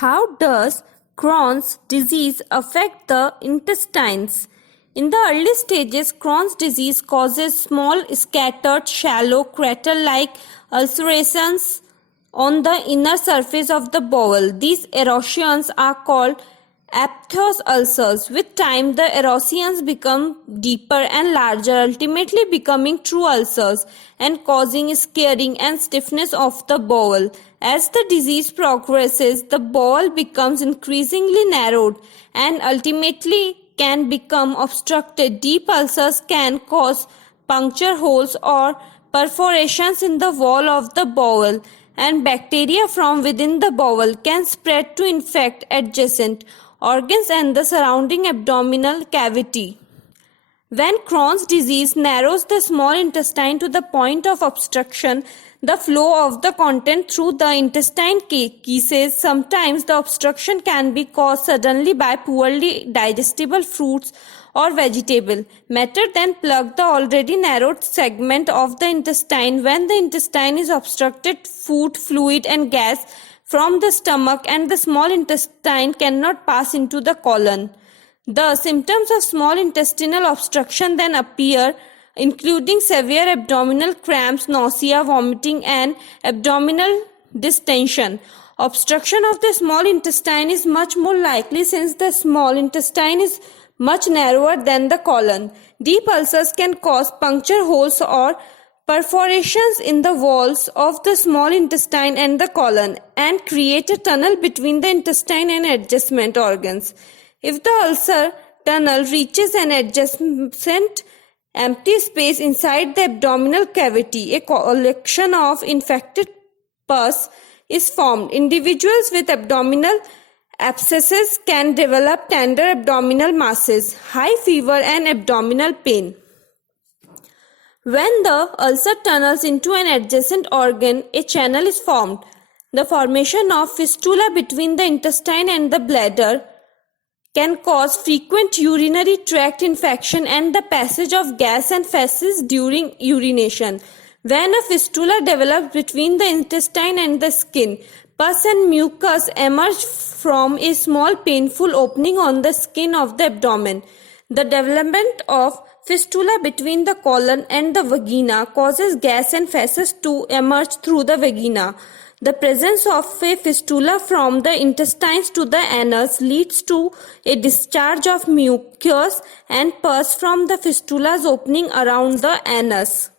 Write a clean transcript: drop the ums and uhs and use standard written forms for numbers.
How does Crohn's disease affect the intestines? In the early stages, Crohn's disease causes small, scattered, shallow, crater-like ulcerations on the inner surface of the bowel. These erosions are called aphthous ulcers. With time, the erosions become deeper and larger, ultimately becoming true ulcers and causing scarring and stiffness of the bowel. As the disease progresses, the bowel becomes increasingly narrowed and ultimately can become obstructed. Deep ulcers can cause puncture holes or perforations in the wall of the bowel, and bacteria from within the bowel can spread to infect adjacent organs and the surrounding abdominal cavity. When Crohn's disease narrows the small intestine to the point of obstruction, the flow of the content through the intestine ceases. Sometimes the obstruction can be caused suddenly by poorly digestible fruits or vegetable matter, then plug the already narrowed segment of the intestine. When the intestine is obstructed, food, fluid and gas from the stomach and the small intestine cannot pass into the colon. The symptoms of small intestinal obstruction then appear, including severe abdominal cramps, nausea, vomiting, and abdominal distension. Obstruction of the small intestine is much more likely since the small intestine is much narrower than the colon. Deep ulcers can cause puncture holes or perforations in the walls of the small intestine and the colon and create a tunnel between the intestine and adjacent organs. If the ulcer tunnel reaches an adjacent empty space inside the abdominal cavity, a collection of infected pus is formed. Individuals with abdominal abscesses can develop tender abdominal masses, high fever and abdominal pain. When the ulcer tunnels into an adjacent organ, a channel is formed. The formation of fistula between the intestine and the bladder can cause frequent urinary tract infection and the passage of gas and feces during urination. When a fistula develops between the intestine and the skin, pus and mucus emerge from a small painful opening on the skin of the abdomen. The development of fistula between the colon and the vagina causes gas and feces to emerge through the vagina. The presence of a fistula from the intestines to the anus leads to a discharge of mucus and pus from the fistula's opening around the anus.